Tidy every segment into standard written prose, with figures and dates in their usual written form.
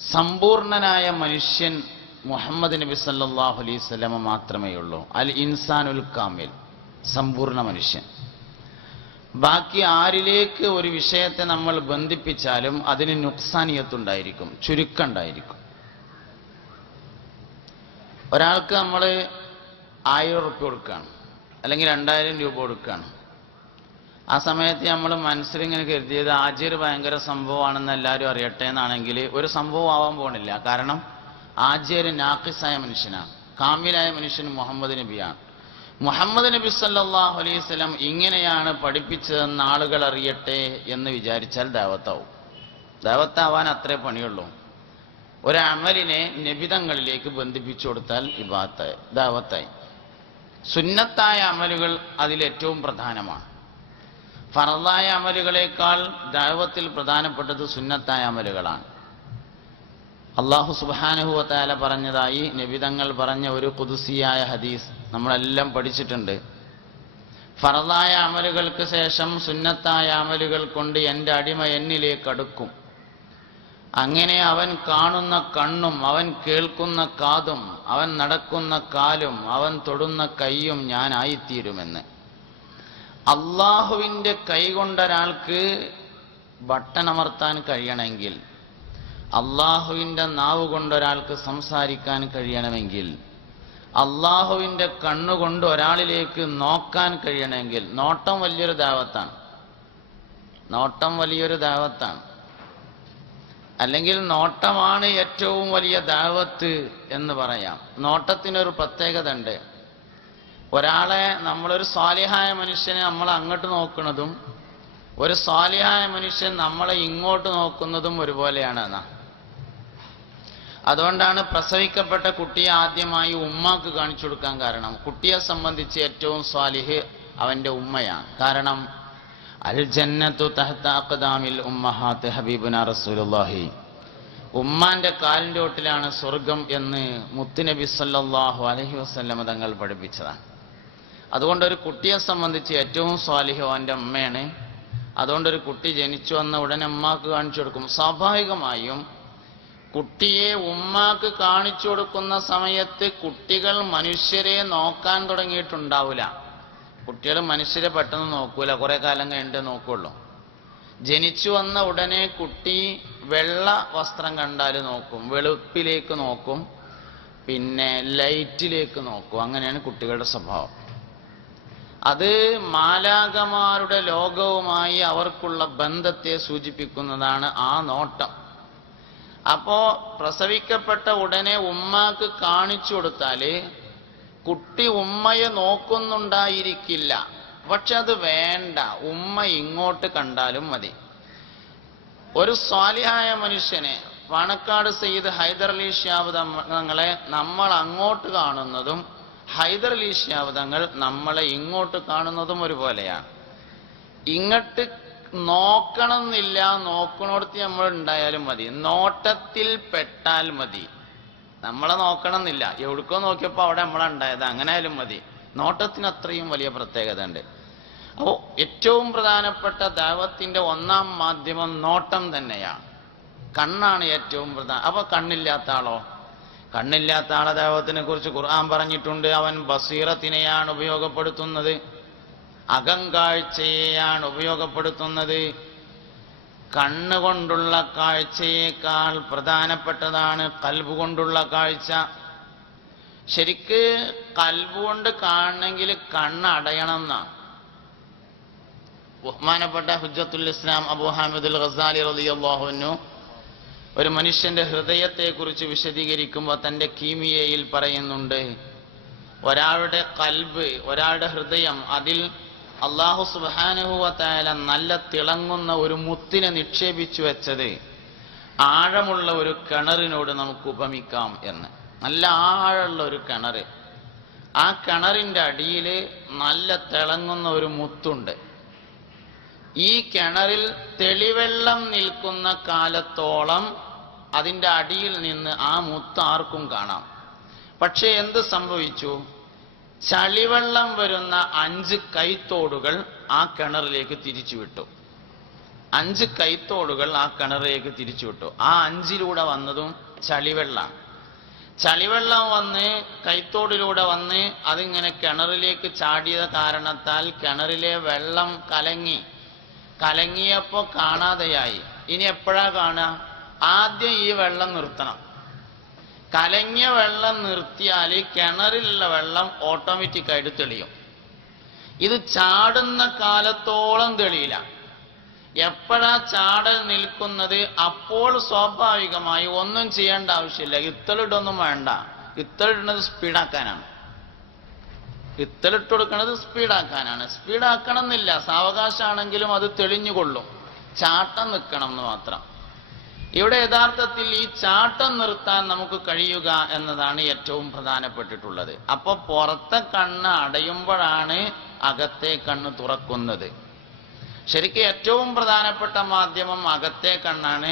സമ്പൂർണനായ മനുഷ്യൻ മുഹമ്മദ് നബി സല്ലല്ലാഹു അലൈഹി വസല്ലമ മാത്രമേ ഉള്ളൂ. അൽ ഇൻസാനുൽ കാമിൽ, സമ്പൂർണ്ണ മനുഷ്യൻ. ബാക്കി ആരിലേക്ക് ഒരു വിഷയത്തെ നമ്മൾ ബന്ധിപ്പിച്ചാലും അതിന് നുക്സാനിയത്തുണ്ടായിരിക്കും, ചുരുക്കമുണ്ടായിരിക്കും. ഒരാൾക്ക് നമ്മൾ 1000 റുപ്യ കൊടുക്കുകയാണ്, അല്ലെങ്കിൽ 2000 രൂപ കൊടുക്കുകയാണ്. ആ സമയത്ത് നമ്മൾ മനസ്സിലിങ്ങനെ കരുതിയത് ആജിർ ഭയങ്കര സംഭവമാണെന്ന് എല്ലാവരും അറിയട്ടെ എന്നാണെങ്കിൽ ഒരു സംഭവം ആവാൻ പോകണില്ല. കാരണം ആജിർ നാഖിസായ മനുഷ്യനാണ്, കാമിലായ മനുഷ്യൻ മുഹമ്മദ് നബിയാണ്. മുഹമ്മദ് നബി സല്ലല്ലാഹു അലൈഹി വസല്ലം ഇങ്ങനെയാണ് പഠിപ്പിച്ചതെന്ന് ആളുകൾ അറിയട്ടെ എന്ന് വിചാരിച്ചാൽ ദഅവത്താവും. ദഅവത്താവാൻ അത്രേ പണിയുള്ളൂ. ഒരമലിനെ നബിതങ്ങളിലേക്ക് ബന്ധിപ്പിച്ചു കൊടുത്താൽ ഇബാദത്തായി, ദഅവത്തായി. സുന്നത്തായ അമലുകൾ അതിലേറ്റവും പ്രധാനമാണ്. ഫർളായ അമലുകളേക്കാൾ ദഅവത്തിൽ പ്രധാനപ്പെട്ടത് സുന്നത്തായ അമലുകളാണ്. അല്ലാഹു സുബ്ഹാനഹു വ തആല പറഞ്ഞതായി നബിതങ്ങൾ പറഞ്ഞ ഒരു ഖുദ്സിയായ ഹദീസ് നമ്മളെല്ലാം പഠിച്ചിട്ടുണ്ട്. ഫർളായ അമലുകൾക്ക് ശേഷം സുന്നത്തായ അമലുകൾ കൊണ്ട് എൻ്റെ അടിമ എന്നിലേക്ക് അടുക്കും. അങ്ങനെ അവൻ കാണുന്ന കണ്ണും അവൻ കേൾക്കുന്ന കാതും അവൻ നടക്കുന്ന കാലും അവൻ തൊടുന്ന കൈയും ഞാനായിത്തീരുമെന്ന്. അള്ളാഹുവിൻ്റെ കൈ കൊണ്ടൊരാൾക്ക് ബട്ടണമർത്താൻ കഴിയണമെങ്കിൽ, അള്ളാഹുവിൻ്റെ നാവ് കൊണ്ടൊരാൾക്ക് സംസാരിക്കാൻ കഴിയണമെങ്കിൽ, അള്ളാഹുവിൻ്റെ കണ്ണുകൊണ്ട് ഒരാളിലേക്ക് നോക്കാൻ കഴിയണമെങ്കിൽ, നോട്ടം വലിയൊരു ദഅവത്താണ്. നോട്ടം വലിയൊരു ദഅവത്താണ്. അല്ലെങ്കിൽ നോട്ടമാണ് ഏറ്റവും വലിയ ദഅവത്ത് എന്ന് പറയാം. നോട്ടത്തിനൊരു പ്രത്യേകത ഉണ്ട്. ഒരാളെ, നമ്മളൊരു സ്വാലിഹായ മനുഷ്യനെ നമ്മൾ അങ്ങോട്ട് നോക്കുന്നതും ഒരു സ്വാലിഹായ മനുഷ്യൻ നമ്മളെ ഇങ്ങോട്ട് നോക്കുന്നതും ഒരുപോലെയാണ് എന്നാ. അതുകൊണ്ടാണ് പ്രസവിക്കപ്പെട്ട കുട്ടിയെ ആദ്യമായി ഉമ്മാക്ക് കാണിച്ചു കൊടുക്കാൻ കാരണം. കുട്ടിയെ സംബന്ധിച്ച് ഏറ്റവും സ്വാലിഹ് അവന്റെ ഉമ്മയാണ്. കാരണം അൽ ജന്നത്തു തഹ്ത അഖ്ദാമിൽ ഉമ്മഹാത്ത് ഹബീബുന റസൂലുള്ളാഹി, ഉമ്മാന്റെ കാലിന്റെ ഓട്ടിലാണ് സ്വർഗം എന്ന് മുത്തുനബി സല്ലല്ലാഹു അലൈഹി വസല്ലം തങ്ങൾ പഠിപ്പിച്ചതാണ്. അതുകൊണ്ടൊരു കുട്ടിയെ സംബന്ധിച്ച് ഏറ്റവും സ്വാലിഹ് അവന്റെ ഉമ്മയാണ്. അതുകൊണ്ടൊരു കുട്ടി ജനിച്ചു വന്ന ഉടനെ ഉമ്മാക്ക് കാണിച്ചു കൊടുക്കും. സ്വാഭാവികമായും കുട്ടിയെ ഉമ്മാക്ക് കാണിച്ചു കൊടുക്കുന്ന സമയത്ത് കുട്ടികൾ മനുഷ്യരെ നോക്കാൻ തുടങ്ങിയിട്ടുണ്ടാവില്ല. കുട്ടികൾ മനുഷ്യരെ പെട്ടെന്ന് നോക്കൂല, കുറെ കാലം കഴിഞ്ഞിട്ട് നോക്കുള്ളൂ. ജനിച്ചു വന്ന ഉടനെ കുട്ടി വെള്ള വസ്ത്രം കണ്ടാൽ നോക്കും, വെളുപ്പിലേക്ക് നോക്കും, പിന്നെ ലൈറ്റിലേക്ക് നോക്കും. അങ്ങനെയാണ് കുട്ടികളുടെ സ്വഭാവം. അത് മാലാഖമാരുടെ ലോകവുമായി അവർക്കുള്ള ബന്ധത്തെ സൂചിപ്പിക്കുന്നതാണ് ആ നോട്ടം. അപ്പോ പ്രസവിക്കപ്പെട്ട ഉടനെ ഉമ്മാക്ക് കാണിച്ചു കൊടുത്താല് കുട്ടി ഉമ്മയെ നോക്കുന്നുണ്ടായിരിക്കില്ല. പക്ഷെ അത് വേണ്ട, ഉമ്മ ഇങ്ങോട്ട് കണ്ടാലും മതി. ഒരു സ്വാലിഹായ മനുഷ്യനെ, പാണക്കാട് സയ്യിദ് ഹൈദർ അലി ശിഹാബ് തങ്ങളെ നമ്മൾ അങ്ങോട്ട് കാണുന്നതും ഹൈദർ അലി ശിഹാബ് തങ്ങൾ നമ്മളെ ഇങ്ങോട്ട് കാണുന്നതും ഒരുപോലെയാണ്. ഇങ്ങോട്ട് നോക്കണമെന്നില്ല, നോക്കണോടത്ത് നമ്മൾ ഉണ്ടായാലും മതി, നോട്ടത്തിൽ പെട്ടാൽ മതി. നമ്മളെ നോക്കണമെന്നില്ല, എവിടേക്കോ നോക്കിയപ്പോൾ അവിടെ നമ്മളുണ്ടായത്, അങ്ങനെ ആയാലും മതി. നോട്ടത്തിന് അത്രയും വലിയ പ്രത്യേകത ഉണ്ട്. അപ്പോൾ ഏറ്റവും പ്രധാനപ്പെട്ട ദഅവത്തിന്റെ ഒന്നാം മാധ്യമം നോട്ടം തന്നെയാണ്. കണ്ണാണ് ഏറ്റവും പ്രധാനം. അപ്പൊ കണ്ണില്ലാത്ത ആളോ? കണ്ണില്ലാത്ത ആളെ ദഅവത്തിനെ കുറിച്ച് ഖുർആൻ പറഞ്ഞിട്ടുണ്ട്. അവൻ ബസീറത്തിനെയാണ് ഉപയോഗപ്പെടുത്തുന്നത്, അകങ്കാഴ്ചയെയാണ് ഉപയോഗപ്പെടുത്തുന്നത്. കണ്ണുകൊണ്ടുള്ള കാഴ്ചയേക്കാൾ പ്രധാനപ്പെട്ടതാണ് കൽബ് കൊണ്ടുള്ള കാഴ്ച. ശരിക്ക് കൽബ് കൊണ്ട് കാണണമെങ്കിൽ കണ്ണ് അടയണം എന്നാണ്. ബഹുമാനപ്പെട്ട ഹുജ്ജത്തുൽ ഇസ്ലാം അബൂ ഹാമിദുൽ ഗസാലി റളിയല്ലാഹു അൻഹു ഒരു മനുഷ്യന്റെ ഹൃദയത്തെക്കുറിച്ച് വിശദീകരിക്കുമ്പോൾ തന്റെ കീമിയയിൽ പറയുന്നുണ്ട്, ഒരാളുടെ കൽബ്, ഒരാളുടെ ഹൃദയം, അതിൽ അല്ലാഹു സുബ്ഹാനഹു വ തആല നല്ല തിളങ്ങുന്ന ഒരു മുത്തിനെ നിക്ഷേപിച്ചു വെച്ചത് ആഴമുള്ള ഒരു കിണറിനോട് നമുക്ക് ഉപമിക്കാം എന്ന്. നല്ല ആഴമുള്ള ഒരു കിണർ, ആ കിണറിന്റെ അടിയിൽ നല്ല തിളങ്ങുന്ന ഒരു മുത്തുണ്ട്. ഈ കിണറിൽ തെളിവെള്ളം നിൽക്കുന്ന കാലത്തോളം അതിൻ്റെ അടിയിൽ നിന്ന് ആ മുത്ത് ആർക്കും കാണാം. പക്ഷേ എന്ത് സംഭവിച്ചു? ചളിവെള്ളം വരുന്ന 5 കൈത്തോടുകൾ ആ കിണറിലേക്ക് തിരിച്ചു വിട്ടു. 5 കൈത്തോടുകൾ ആ കിണറിലേക്ക് തിരിച്ചു വിട്ടു. ആ 5ലൂടെ വന്നതും ചളിവെള്ളമാണ്. ചളിവെള്ളം വന്ന് കൈത്തോടിലൂടെ വന്ന് അതിങ്ങനെ കിണറിലേക്ക് ചാടിയ കാരണത്താൽ കിണറിലെ വെള്ളം കലങ്ങിയപ്പോ കാണാതെയായി. ഇനി എപ്പോഴാ കാണുക? ആദ്യം ഈ വെള്ളം നിർത്തണം. കലങ്ങിയ വെള്ളം നിർത്തിയാൽ കിണറിലുള്ള വെള്ളം ഓട്ടോമാറ്റിക്കായിട്ട് തെളിയും. ഇത് ചാടുന്ന കാലത്തോളം തെളിയില്ല. എപ്പോഴാ ചാടൽ നിൽക്കുന്നത് അപ്പോൾ സ്വാഭാവികമായി ഒന്നും ചെയ്യേണ്ട ആവശ്യമില്ല. ഇത്തളിടൊന്നും വേണ്ട. ഇത്തളിടുന്നത് സ്പീഡാക്കാനാണ്. ഇത്തലിട്ട് കൊടുക്കുന്നത് സ്പീഡാക്കാനാണ്. സ്പീഡാക്കണം എന്നില്ല, സാവകാശമാണെങ്കിലും അത് തെളിഞ്ഞുകൊള്ളും. ചാട്ടം നിൽക്കണം എന്ന് മാത്രം. ഇവിടെ യഥാർത്ഥത്തിൽ ഈ ചാട്ടം നിർത്താൻ നമുക്ക് കഴിയുക എന്നതാണ് ഏറ്റവും പ്രധാനപ്പെട്ടിട്ടുള്ളത്. അപ്പൊ പുറത്തെ കണ്ണ് അടയുമ്പോഴാണ് അകത്തെ കണ്ണ് തുറക്കുന്നത്. ശരിക്കും ഏറ്റവും പ്രധാനപ്പെട്ട മാധ്യമം അകത്തെ കണ്ണാണ്.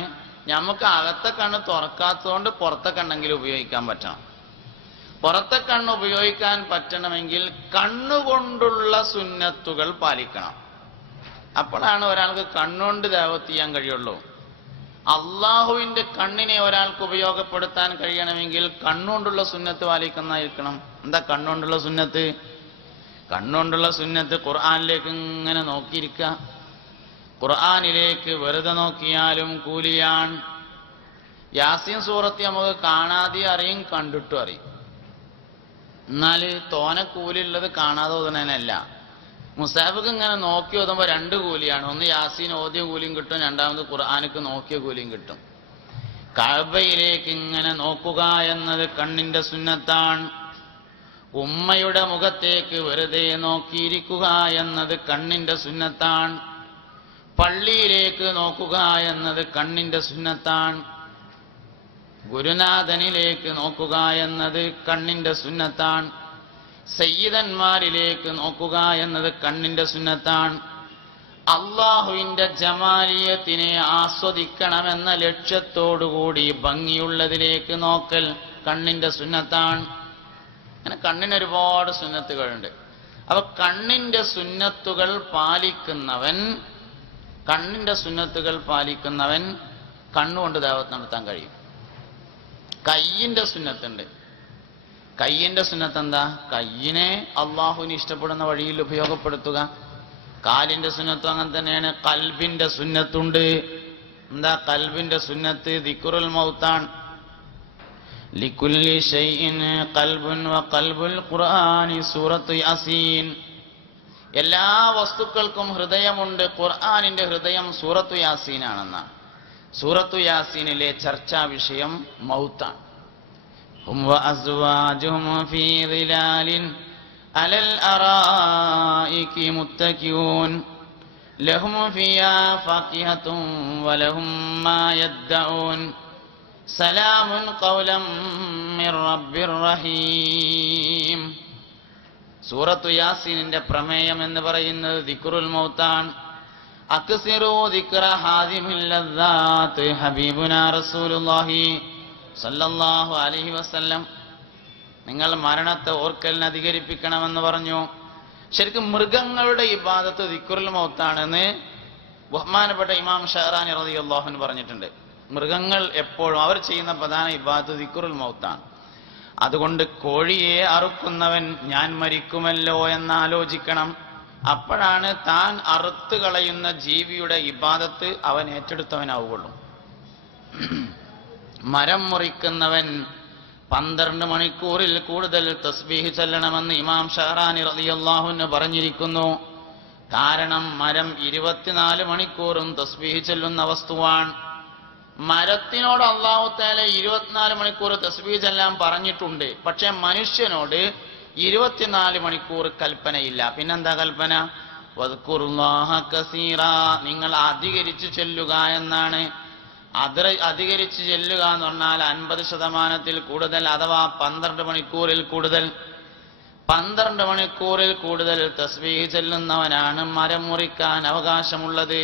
നമുക്ക് അകത്തെ കണ്ണ് തുറക്കാത്തതുകൊണ്ട് പുറത്തെ കണ്ണെങ്കിലും ഉപയോഗിക്കാൻ പറ്റണം. പുറത്തെ കണ്ണ് ഉപയോഗിക്കാൻ പറ്റണമെങ്കിൽ കണ്ണുകൊണ്ടുള്ള സുന്നത്തുകൾ പാലിക്കണം. അപ്പോഴാണ് ഒരാൾക്ക് കണ്ണുകൊണ്ട് ദഅവത്ത് ചെയ്യാൻ കഴിയുള്ളൂ. അള്ളാഹുവിന്റെ കണ്ണിനെ ഒരാൾക്ക് ഉപയോഗപ്പെടുത്താൻ കഴിയണമെങ്കിൽ കണ്ണുകൊണ്ടുള്ള സുന്നത്ത് പാലിക്കുന്നതായിരിക്കണം. എന്താ കണ്ണുകൊണ്ടുള്ള സുന്നത്ത്? കണ്ണുകൊണ്ടുള്ള സുന്നത്ത് ഖുർആനിലേക്ക് ഇങ്ങനെ നോക്കിയിരിക്കുക. ഖുർആനിലേക്ക് വെറുതെ നോക്കിയാലും കൂലിയാണ്. യാസീൻ സൂറത്ത് നമുക്ക് കാണാതെ അറിയും, കണ്ടിട്ടും അറിയും. എന്നാൽ തോനെ കൂലിയുള്ളത് കാണാതെ ഓതുന്നതിനല്ല. മുസാഫിക്ക് ഇങ്ങനെ നോക്കി ഓതുമ്പോൾ 2 കൂലിയാണ്. ഒന്ന് യാസീൻ ഓതിയ കൂലിയും കിട്ടും, രണ്ടാമത് ഖുർആനിക്ക് നോക്കിയ കൂലിയും കിട്ടും. കഅബയിലേക്ക് ഇങ്ങനെ നോക്കുക എന്നത് കണ്ണിന്റെ സുന്നത്താണ്. ഉമ്മയുടെ മുഖത്തേക്ക് വെറുതെ നോക്കിയിരിക്കുക എന്നത് കണ്ണിന്റെ സുന്നത്താണ്. പള്ളിയിലേക്ക് നോക്കുക എന്നത് കണ്ണിന്റെ സുന്നത്താണ്. ഗുരുനാഥനിലേക്ക് നോക്കുക എന്നത് കണ്ണിന്റെ സുന്നത്താണ്. സയ്യിദന്മാരിലേക്ക് നോക്കുക എന്നത് കണ്ണിന്റെ സുന്നത്താണ്. അള്ളാഹുവിന്റെ ജമാലിയത്തിനെ ആസ്വദിക്കണമെന്ന ലക്ഷ്യത്തോടുകൂടി ഭംഗിയുള്ളതിലേക്ക് നോക്കൽ കണ്ണിന്റെ സുന്നത്താണ്. അങ്ങനെ കണ്ണിന് ഒരുപാട് സുന്നത്തുകളുണ്ട്. അപ്പൊ കണ്ണിന്റെ സുന്നത്തുകൾ പാലിക്കുന്നവൻ കണ്ണുകൊണ്ട് ദഅവത്ത് നടത്താൻ കഴിയും. കയ്യിന്റെ സുന്നത്തുണ്ട്. കയ്യിന്റെ സുന്നത്ത് എന്താ? കയ്യിനെ അള്ളാഹുവിന് ഇഷ്ടപ്പെടുന്ന വഴിയിൽ ഉപയോഗപ്പെടുത്തുക. കാലിന്റെ സുന്നത്തും അങ്ങനെ തന്നെയാണ്. ഖൽബിന്റെ സുന്നത്തുണ്ട്. എന്താ ഖൽബിന്റെ സുന്നത്ത്? ദിക്റുൽ മൗത്താണ്. ലികുല്ലി ഷൈഇൻ ഖൽബുൻ വഖൽബുൽ ഖുർആനി സൂറത്തു യാസീൻ. എല്ലാ വസ്തുക്കൾക്കും ഹൃദയമുണ്ട്. ഖുർആനിന്റെ ഹൃദയം സൂറത്തു യാസീനാണെന്നാണ്. സൂറത്തു യാസീനിലെ ചർച്ചാ വിഷയം മൗത്താണ്. ഹും വഅസ്വാജുഹും ഫീ ളിലാലിൻ അലൽ അറായികി മുത്തഖിഊൻ ലഹും ഫിയാ ഫാകിഹത്തുൻ വലഹും മാ യദ്ദഊൻ സലാമുൻ ഖൗലൻ മിർ റബ്ബിർ റഹീം. സൂറത്തു യാസീനിന്റെ പ്രമേയം എന്ന് പറയുന്നത് ദിക്റുൽ മൗത്താണ്. അക്സിറു ദിക്റ ഹാദിമിൽ ലദ്ദാത്ത് ഹബീബുനാ റസൂലുള്ളാഹി സല്ലല്ലാഹു അലൈഹി വസല്ലം. നിങ്ങൾ മരണത്തെ ഓർക്കലിന് അധികരിപ്പിക്കണമെന്ന് പറഞ്ഞു. ശരിക്കും മൃഗങ്ങളുടെ ഇബാദത്ത് ദിക്റുൽ മൗത്താണെന്ന് ബഹുമാനപ്പെട്ട ഇമാം ഷഹറാനി റളിയല്ലാഹു അൻഹു പറഞ്ഞിട്ടുണ്ട്. മൃഗങ്ങൾ എപ്പോഴും അവർ ചെയ്യുന്ന പ്രധാന ഇബാദത്ത് ദിക്റുൽ മൗത്താണ്. അതുകൊണ്ട് കോഴിയെ അറുക്കുന്നവൻ ഞാൻ മരിക്കുമല്ലോ എന്നാലോചിക്കണം. അപ്പോഴാണ് താൻ അറുത്ത് കളയുന്ന ജീവിയുടെ ഇബാദത്ത് അവൻ ഏറ്റെടുത്തവനാവുകയുള്ളൂ. മരം മുറിക്കുന്നവൻ 12 മണിക്കൂറിൽ കൂടുതൽ തസ്ബീഹ് ചൊല്ലണമെന്ന് ഇമാം ഷഹറാനി റളിയല്ലാഹു അൻഹു പറഞ്ഞിരിക്കുന്നു. കാരണം മരം 24 മണിക്കൂറും തസ്ബീഹ് ചൊല്ലുന്ന വസ്തുവാണ്. മരത്തിനോട് അല്ലാഹു തആല 24 മണിക്കൂർ തസ്ബീഹ് ചൊല്ലാൻ പറഞ്ഞിട്ടുണ്ട്. പക്ഷെ മനുഷ്യനോട് 24 മണിക്കൂർ കൽപ്പനയില്ല. പിന്നെന്താ കൽപ്പന? വദ്കുറുല്ലാഹ കസീറാ, നിങ്ങൾ അധികരിച്ചു ചൊല്ലുക എന്നാണ്. അധികരിച്ച് ചെല്ലുക എന്ന് പറഞ്ഞാൽ 50% കൂടുതൽ, അഥവാ 12 മണിക്കൂറിൽ കൂടുതൽ. 12 മണിക്കൂറിൽ കൂടുതൽ തസ്ബീഹ് ചെല്ലുന്നവനാണ് മരം മുറിക്കാൻ അവകാശമുള്ളത്.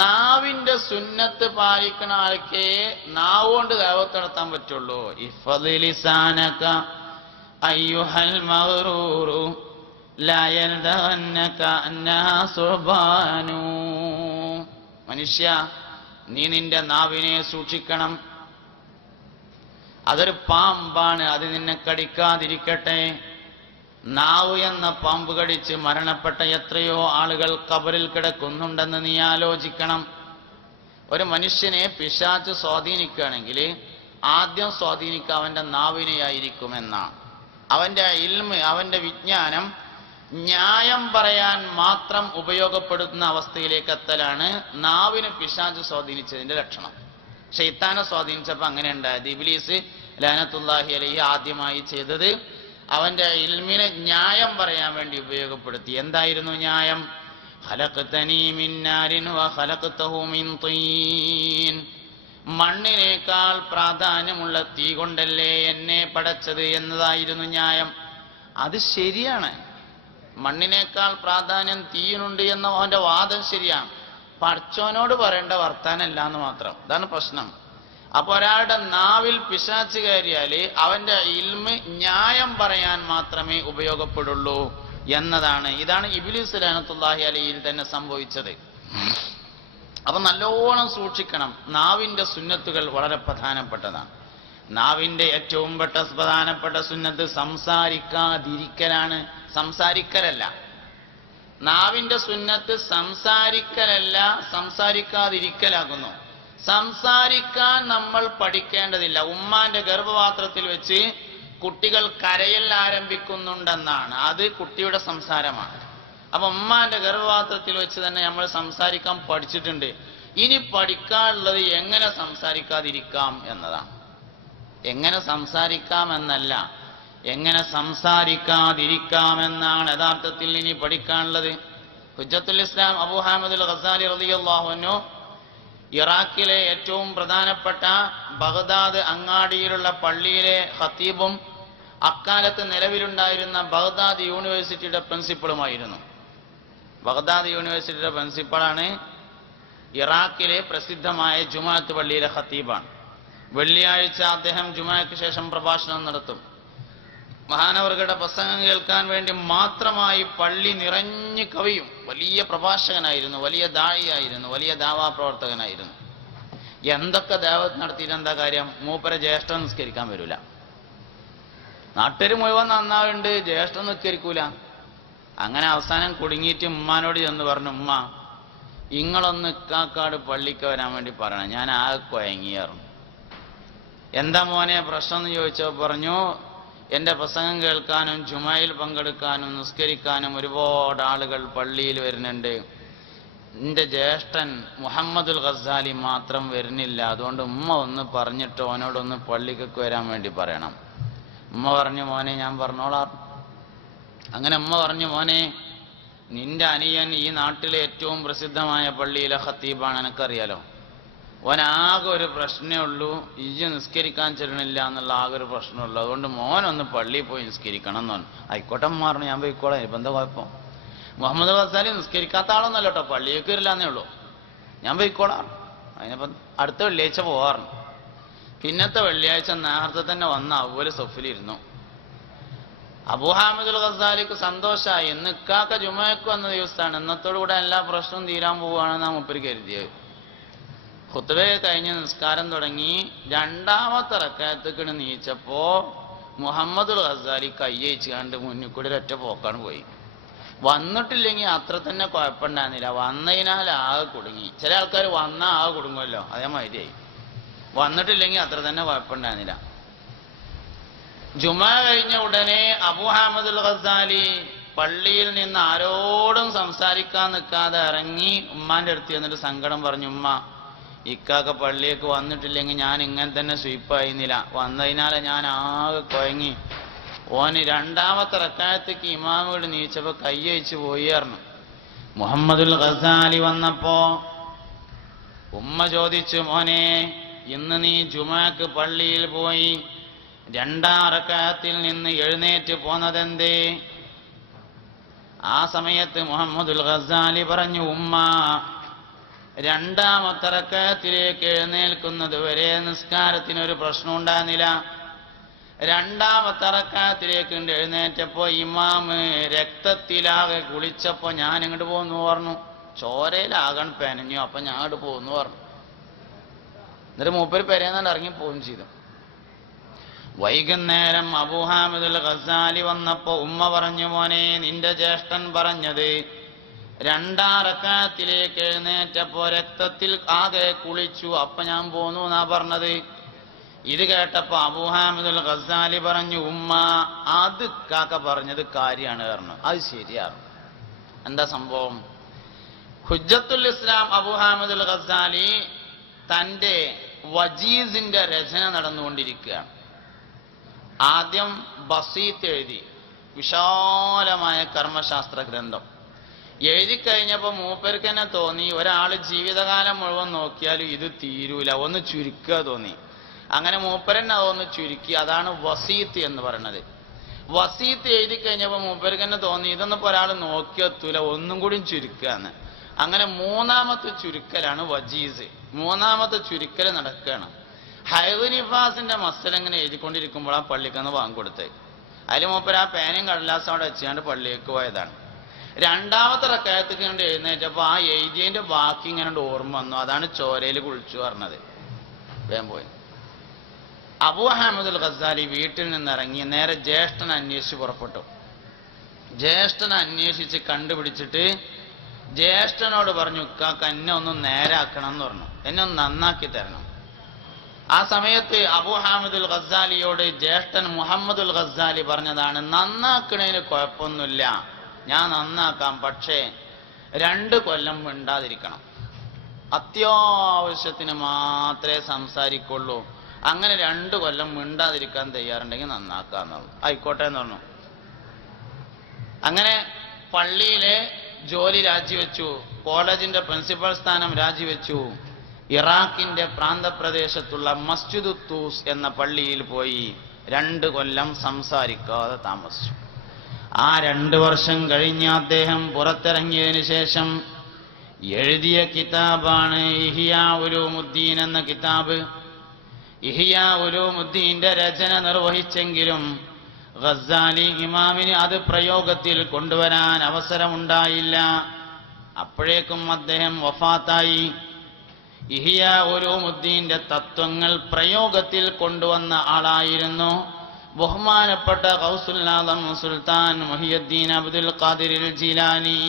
നാവിന്റെ സുന്നത്ത് പാലിക്കുന്ന ആൾക്കേ നാവുകൊണ്ട് ദഅവത്ത് നടത്താൻ പറ്റുള്ളൂ. ഇഫ്ദി ലിസാനക അയ്യുഹൽ മഗ്റൂറു ലാ യൽദഹന്നക അന്നാസുബാനു. മനുഷ്യ, നീ നിന്റെ നാവിനെ സൂക്ഷിക്കണം. അതൊരു പാമ്പാണ്, അത് നിന്നെ കടിക്കാതിരിക്കട്ടെ. നാവ് എന്ന പാമ്പ് കടിച്ച് മരണപ്പെട്ട എത്രയോ ആളുകൾ ഖബറിൽ കിടക്കുന്നുണ്ടെന്ന് നീ ആലോചിക്കണം. ഒരു മനുഷ്യനെ പിശാച് സ്വാധീനിക്കുകയാണെങ്കിൽ ആദ്യം സ്വാധീനിക്കുക അവന്റെ നാവിനെയായിരിക്കുമെന്നാണ്. അവന്റെ ഇൽമ്, അവന്റെ വിജ്ഞാനം ന്യായം പറയാൻ മാത്രം ഉപയോഗപ്പെടുത്തുന്ന അവസ്ഥയിലേക്ക് എത്തലാണ് നാവിന് പിശാച് സ്വാധീനിച്ചതിന്റെ ലക്ഷണം. ശൈത്താനെ സ്വാധീനിച്ചപ്പോൾ അങ്ങനെ ഉണ്ടായത്. ഇബ്ലീസ് ലഅനത്തുല്ലാഹി അലൈഹി ആദ്യമായി ചെയ്തത് അവന്റെ ഇൽമിനെ ന്യായം പറയാൻ വേണ്ടി ഉപയോഗപ്പെടുത്തി. എന്തായിരുന്നു ന്യായം? ഖലഖ്തനീ മിൻ നാരിൻ വ ഖലഖ്തഹു മിൻ തീൻ. മണ്ണിനേക്കാൾ പ്രാധാന്യമുള്ള തീ കൊണ്ടല്ലേ എന്നെ പടച്ചത് എന്നതായിരുന്നു ന്യായം. അത് ശരിയാണ്, മണ്ണിനേക്കാൾ പ്രാധാന്യം തീയിനുണ്ട് എന്ന അവന്റെ വാദം ശരിയാണ്. പടച്ചോനോട് പറയേണ്ട വർത്താനല്ല എന്ന് മാത്രം. ഇതാണ് പ്രശ്നം. അപ്പൊ ഒരാളുടെ നാവിൽ പിശാച് കയറിയാല് അവന്റെ ഇൽമ് ന്യായം പറയാൻ മാത്രമേ ഉപയോഗപ്പെടുള്ളൂ എന്നതാണ്. ഇതാണ് ഇബ്ലീസ് ലഅനത്തുല്ലാഹി അലൈഹിൽ തന്നെ സംഭവിച്ചത്. അപ്പൊ നല്ലോണം സൂക്ഷിക്കണം. നാവിന്റെ സുന്നത്തുകൾ വളരെ പ്രധാനപ്പെട്ടതാണ്. നാവിന്റെ ഏറ്റവും പ്രധാനപ്പെട്ട സുന്നത്ത് സംസാരിക്കാതിരിക്കലാണ്, സംസാരിക്കലല്ല. നാവിന്റെ സുന്നത്ത് സംസാരിക്കലല്ല, സംസാരിക്കാതിരിക്കലാകുന്നു. സംസാരിക്കാൻ നമ്മൾ പഠിക്കേണ്ടതില്ല. ഉമ്മാന്റെ ഗർഭപാത്രത്തിൽ വെച്ച് കുട്ടികൾ കരയൽ ആരംഭിക്കുന്നുണ്ടെന്നാണ്, അത് കുട്ടിയുടെ സംസാരമാണ്. അപ്പൊ ഉമ്മാന്റെ ഗർഭപാത്രത്തിൽ വെച്ച് തന്നെ നമ്മൾ സംസാരിക്കാൻ പഠിച്ചിട്ടുണ്ട്. ഇനി പഠിക്കാനുള്ളത് എങ്ങനെ സംസാരിക്കാതിരിക്കാം എന്നതാണ്. എങ്ങനെ സംസാരിക്കാം എന്നല്ല, എങ്ങനെ സംസാരിക്കാതിരിക്കാമെന്നാണ് യഥാർത്ഥത്തിൽ ഇനി പഠിക്കാനുള്ളത്. ഹുജ്ജത്തുൽ ഇസ്ലാം അബൂ ഹാമിദുൽ ഗസാലി റളിയല്ലാഹു അൻഹു ഇറാഖിലെ ഏറ്റവും പ്രധാനപ്പെട്ട ബഗ്ദാദ് അങ്ങാടിയിലുള്ള പള്ളിയിലെ ഖത്തീബും അക്കാലത്ത് നിലവിലുണ്ടായിരുന്ന ബഗ്ദാദ് യൂണിവേഴ്സിറ്റിയുടെ പ്രിൻസിപ്പളുമായിരുന്നു. ബഗ്ദാദ് യൂണിവേഴ്സിറ്റിയുടെ പ്രിൻസിപ്പളാണ് ഇറാഖിലെ പ്രസിദ്ധമായ ജുമാഅത്ത് പള്ളിയിലെ ഖത്തീബാണ്. വെള്ളിയാഴ്ച അദ്ദേഹം ജുമാഅക്ക് ശേഷം പ്രഭാഷണം നടത്തും. മഹാനവറുകളുടെ പ്രസംഗം കേൾക്കാൻ വേണ്ടി മാത്രമായി പള്ളി നിറഞ്ഞു കവിയും. വലിയ പ്രഭാഷകനായിരുന്നു, വലിയ ദാഇയായിരുന്നു, വലിയ ദാവാ പ്രവർത്തകനായിരുന്നു. എന്തൊക്കെ ദാവത്ത് നടത്തിയിട്ട് എന്താ കാര്യം? മൂപ്പരെ ജ്യേഷ്ഠൻ നിസ്കരിക്കാൻ വരൂല. നാട്ടുകാർ മുഴുവൻ നന്നാവുണ്ട്, ജ്യേഷ്ഠൻ നിസ്കരിക്കൂല. അങ്ങനെ അവസാനം കുടുങ്ങിയിട്ട് ഉമ്മാനോട് ചെന്ന് പറഞ്ഞു, ഉമ്മ ഇങ്ങളൊന്ന് ഇക്കാക്കാട് പള്ളിക്ക് വരാൻ വേണ്ടി പറയണം, ഞാൻ ആകെ കുഴങ്ങിയായിരുന്നു. എന്താ മോനെ പ്രശ്നം എന്ന് ചോദിച്ചപ്പോൾ പറഞ്ഞു, എന്റെ പ്രസംഗം കേൾക്കാനും ജുമയിൽ പങ്കെടുക്കാനും നിസ്കരിക്കാനും ഒരുപാട് ആളുകൾ പള്ളിയിൽ വരുന്നുണ്ട്. എന്റെ ജ്യേഷ്ഠൻ മുഹമ്മദുൽ ഗസാലി മാത്രം വരുന്നില്ല. അതുകൊണ്ട് ഉമ്മ ഒന്ന് പറഞ്ഞിട്ട് ഓനോടൊന്ന് പള്ളിക്കൊക്കെ വരാൻ വേണ്ടി പറയണം. ഉമ്മ പറഞ്ഞു, മോനെ ഞാൻ പറഞ്ഞോളാം. അങ്ങനെ ഉമ്മ പറഞ്ഞു, മോനെ നിന്റെ അനിയൻ ഈ നാട്ടിലെ ഏറ്റവും പ്രസിദ്ധമായ പള്ളിയിലെ ഖത്തീബാണ്, എനിക്കറിയാലോ. ഓനാകെ ഒരു പ്രശ്നമേ ഉള്ളൂ, ഇജ്ജ് നിസ്കരിക്കാൻ ചെല്ലണില്ല എന്നുള്ള ആകെ ഒരു പ്രശ്നമുള്ളൂ. അതുകൊണ്ട് മോനൊന്ന് പള്ളിയിൽ പോയി നിസ്കരിക്കണം എന്ന് പറഞ്ഞു. ആയിക്കോട്ടെ പറഞ്ഞു, ഞാൻ പോയിക്കോളാം, ഇപ്പം എന്താ കുഴപ്പം? മുഹമ്മദ് ഗസാലി നിസ്കരിക്കാത്ത ആളൊന്നല്ല കേട്ടോ, പള്ളിയേക്ക് വരില്ലാന്നേ ഉള്ളൂ, ഞാൻ പോയിക്കോളാം. അതിനിപ്പം അടുത്ത വെള്ളിയാഴ്ച പോവാറുണ്ട്. പിന്നത്തെ വെള്ളിയാഴ്ച നേരത്തെ തന്നെ വന്ന അവ്വല് സൊഫിലിരുന്നു. അബൂ ഹാമിദുൽ ഗസാലിക്ക് സന്തോഷമായി. ഇന്ന് ഇക്കാക്ക ജുമയ്ക്ക് വന്ന ദിവസമാണ്, ഇന്നത്തോടുകൂടെ എല്ലാ പ്രശ്നവും തീരാൻ പോവുകയാണെന്നാണ് മൂപ്പര് കരുതിയത്. ഖുത്ബ കഴിഞ്ഞ് നിസ്കാരം തുടങ്ങി. രണ്ടാമത്തെ റക്അത്തേക്ക് നീച്ചപ്പോ മുഹമ്മദുൽ ഗസാലി കയ്യച്ച് കണ്ട് മുന്നിൽ കൂടി ഒരൊറ്റ പോക്കാണ് പോയി. വന്നിട്ടില്ലെങ്കിൽ അത്ര തന്നെ കുഴപ്പമുണ്ടായിരുന്നില്ല, വന്നതിനാൽ ആകെ കുടുങ്ങി. ചില ആൾക്കാർ വന്നാൽ ആകെ കുടുങ്ങുമല്ലോ, അതേമാതിരിയായി. വന്നിട്ടില്ലെങ്കിൽ അത്ര തന്നെ കുഴപ്പമുണ്ടായിരുന്നില്ല. ജുമാ കഴിഞ്ഞ ഉടനെ അബൂ ഹാമിദുൽ ഗസാലി പള്ളിയിൽ നിന്ന് ആരോടും സംസാരിക്കാൻ നിൽക്കാതെ ഇറങ്ങി ഉമ്മാന്റെ അടുത്ത് ചെന്നിട്ട് സങ്കടം പറഞ്ഞു, ഉമ്മ ഇക്കാക്ക പള്ളിയേക്ക് വന്നിട്ടില്ലെങ്കിൽ ഞാൻ ഇങ്ങനെ തന്നെ സ്വീപ്പായിരുന്നില്ല, വന്നതിനാലെ ഞാൻ ആകെ കുഴങ്ങി. ഓന് രണ്ടാമത്തെ റക്അത്തേക്ക് ഇമാമോട് നീച്ചപ്പോ കയ്യച്ച് പോയി പറഞ്ഞു. മുഹമ്മദുൽ ഗസാലി വന്നപ്പോ ഉമ്മ ചോദിച്ചു, മോനെ ഇന്ന് നീ ജുമാക്ക് പള്ളിയിൽ പോയി രണ്ടാം റക്അത്തിൽ നിന്ന് എഴുന്നേറ്റ് പോന്നതെന്തേ? ആ സമയത്ത് മുഹമ്മദുൽ ഗസാലി പറഞ്ഞു, ഉമ്മ രണ്ടാമത്തെ റക്അത്തിലേക്ക് എഴുന്നേൽക്കുന്നത് വരെ നിസ്കാരത്തിനൊരു പ്രശ്നം ഉണ്ടാകുന്നില്ല. രണ്ടാമത്തെ റക്അത്തിലേക്ക് എഴുന്നേറ്റപ്പോ ഇമാമ് രക്തത്തിലാകെ കുളിച്ചപ്പോ ഞാൻ ഇങ്ങോട്ട് പോന്നു പറഞ്ഞു. ചോരയിലാകാൻ പെനഞ്ഞു. അപ്പൊ ഞാൻ അങ്ങോട്ട് പോകുന്നു പറഞ്ഞു. എന്നിട്ട് മൂപ്പര് പെരേന്നാണ്ട് ഇറങ്ങി പോവുകയും ചെയ്തു. വൈകുന്നേരം അബൂ ഹാമിദുൽ ഗസാലി വന്നപ്പോ ഉമ്മ പറഞ്ഞു, മോനെ നിന്റെ ജ്യേഷ്ഠൻ പറഞ്ഞത് 2 റക്അത്തിലേക്ക് എഴുന്നേറ്റപ്പോ രക്തത്തിൽ ആകെ കുളിച്ചു, അപ്പൊ ഞാൻ പോന്നു എന്നാ പറഞ്ഞത്. ഇത് കേട്ടപ്പോ അബൂ ഹാമിദുൽ ഗസാലി പറഞ്ഞു, ഉമ്മ അത് കാക്ക പറഞ്ഞത് കാര്യമാണ് പറഞ്ഞു. അത് ശരിയാണ്. എന്താ സംഭവം? ഹുജ്ജത്തുൽ ഇസ്ലാം അബൂ ഹാമിദുൽ ഗസാലി തന്റെ വജീസിന്റെ രചന നടന്നുകൊണ്ടിരിക്കുകയാണ്. ആദ്യം ബസീത്ത് എഴുതി, വിശാലമായ കർമ്മശാസ്ത്ര ഗ്രന്ഥം എഴുതി കഴിഞ്ഞപ്പോ മൂപ്പർക്ക് തന്നെ തോന്നി, ഒരാൾ ജീവിതകാലം മുഴുവൻ നോക്കിയാലും ഇത് തീരൂല, ഒന്ന് ചുരുക്കുക തോന്നി. അങ്ങനെ മൂപ്പരന്നെ അതൊന്ന് ചുരുക്കി. അതാണ് വസീത്ത് എന്ന് പറയുന്നത്. വസീത്ത് എഴുതി കഴിഞ്ഞപ്പോ മൂപ്പർക്ക് തന്നെ തോന്നി, ഇതൊന്നും ഇപ്പൊ ഒരാൾ നോക്കിയെത്തൂല, ഒന്നും കൂടി ചുരുക്കാന്ന്. അങ്ങനെ 3ാമത്തെ ചുരുക്കലാണ് വജീസ്. 3ാമത്തെ ചുരുക്കൽ നടക്കുകയാണ്. ഹൈദ് നിഫാസിന്റെ മസല ഇങ്ങനെ എഴുതിക്കൊണ്ടിരിക്കുമ്പോഴാണ് പള്ളിക്കന്ന് വാങ്ങിക്കൊടുത്തത്. അതിൽ മൂപ്പര് ആ പേനയും കടലാസും അവിടെ വെച്ചാണ്ട് പള്ളിയേക്ക് പോയതാണ്. 2ാമത്തെ റക്അത്തേക്ക് ഇങ്ങോട്ട് എഴുന്നേറ്റപ്പോ ആ എഴുതിയതിന്റെ ബാക്കി ഇങ്ങനെ ഓർമ്മ വന്നു. അതാണ് ചോരയിൽ കുളിച്ചു പറഞ്ഞത്. വേഗം പോയി. അബൂ ഹാമിദുൽ ഗസാലി വീട്ടിൽ നിന്നിറങ്ങി നേരെ ജ്യേഷ്ഠനെ അന്വേഷിച്ച് പുറപ്പെട്ടു. ജ്യേഷ്ഠനെ അന്വേഷിച്ച് കണ്ടുപിടിച്ചിട്ട് ജ്യേഷ്ഠനോട് പറഞ്ഞു, ഇക്കാക്ക എന്നെ ഒന്ന് നേരാക്കണം എന്ന് പറഞ്ഞു, എന്നെ ഒന്ന് നന്നാക്കി തരണം. ആ സമയത്ത് അബൂ ഹാമിദുൽ ഗസാലിയോട് ജ്യേഷ്ഠൻ മുഹമ്മദുൽ ഗസാലി പറഞ്ഞതാണ്, നന്നാക്കണതിന് കുഴപ്പമൊന്നുമില്ല, ഞാൻ നന്നാക്കാം, പക്ഷേ 2 കൊല്ലം മിണ്ടാതിരിക്കണം, അത്യാവശ്യത്തിന് മാത്രമേ സംസാരിക്കുള്ളൂ, അങ്ങനെ 2 കൊല്ലം മിണ്ടാതിരിക്കാൻ തയ്യാറുണ്ടെങ്കിൽ നന്നാക്കാന്നുള്ളു. ആയിക്കോട്ടെ എന്ന് പറഞ്ഞു. അങ്ങനെ പള്ളിയിലെ ജോലി രാജിവെച്ചു, കോളേജിന്റെ പ്രിൻസിപ്പൽ സ്ഥാനം രാജിവെച്ചു. ഇറാഖിന്റെ പ്രാന്തപ്രദേശത്തുള്ള മസ്ജിദ് തൂസ് എന്ന പള്ളിയിൽ പോയി 2 കൊല്ലം സംസാരിക്കാതെ താമസിച്ചു. ആ 2 വർഷം കഴിഞ്ഞ് അദ്ദേഹം പുറത്തിറങ്ങിയതിനു ശേഷം എഴുതിയ കിതാബാണ് ഇഹ്യാ ഉലൂമുദ്ദീൻ എന്ന കിതാബ്. ഇഹ്യാ ഉലൂമുദ്ദീന്റെ രചന നിർവഹിച്ചെങ്കിലും ഗസാലി ഇമാമിന് അത് പ്രയോഗത്തിൽ കൊണ്ടുവരാൻ അവസരമുണ്ടായില്ല. അപ്പോഴേക്കും അദ്ദേഹം വഫാത്തായി. ഇഹ്യാ ഉലൂമുദ്ദീന്റെ തത്വങ്ങൾ പ്രയോഗത്തിൽ കൊണ്ടുവന്ന ആളായിരുന്നു ബഹുമാനപ്പെട്ട ഗൗസുൽ ആദം സുൽത്താൻ മുഹിയുദ്ദീൻ അബ്ദുൽ ഖാദിർ ജീലാനി.